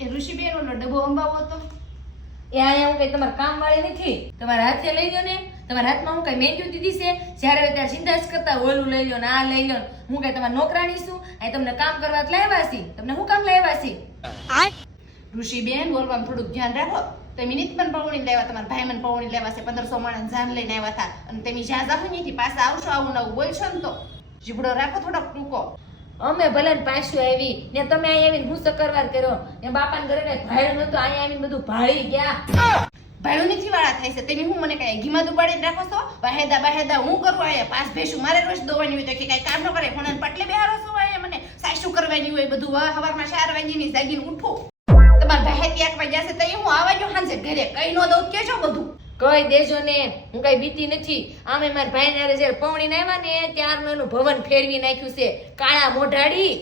એ ઋષિબેન ઓલો ડબ્બો અંબાવો તો એ અહીંયા હું કઈ તમારા કામ વાળી નથી. તમારા હાથે લઈ લો ને. તમારા હાથમાં હું કઈ મેન્યુ દીધી છે? જ્યારે હોય ત્યારે ચિંતા જ કરતા ઓલું લઈ લો ને આ લઈ લો. હું કઈ તમારા નોકરાણી છું? અહીં તમને કામ કરવા જ લાવ્યા છે. તમને શું કામ લાવ્યા છે? ઋષિબેન બોલવામાં થોડુંક ધ્યાન રાખો. તમે નીત પણ પૌણી લેવા, તમારા ભાઈ મને પૌણી લેવા છે. 1500 માણસ જાન લઈને આવ્યા હતા અને તમે જ્યાં જાવ ને પાછા આવશો આવું નવું બોલશો ને તો જીબડો રાખો થોડોક ટૂંકો. અમે ભલે ને પાછું આવી ને તમે અહીંયા આવીને હું સકરવાર કર્યો ને બાપાને ઘરે ને ભાડું નતું. અહીંયા આવીને બધું ભાળી ગયા. ભાડું નથી વાળા થાય છે. તમે હું મને કઈ ઘીમાં દુબાડીને રાખો છો? બહેદા હું કરું આયા પાસ ભેશું મારે રોજ દોવાની હોય તો કે કઈ કામ ન કરે પણ પટલે બેહારો છો આયા મને સાસુ કરવાની હોય બધું. સવારમાં 4 વાગ્યાની જાગીને ઉઠો. તમારા ભાઈ 1 વાગ્યા છે તો હું આવવા જો હાંજે ઘરે કઈ નો દઉં કેજો બધું કઈ દેજો ને. હું કઈ બીતી નથી. આમે મારા ભાઈ ને જયારે પૌણી આવ્યા ને ત્યારનું એનું ભવન ફેરવી નાખ્યું છે. કાળા મોઢાડી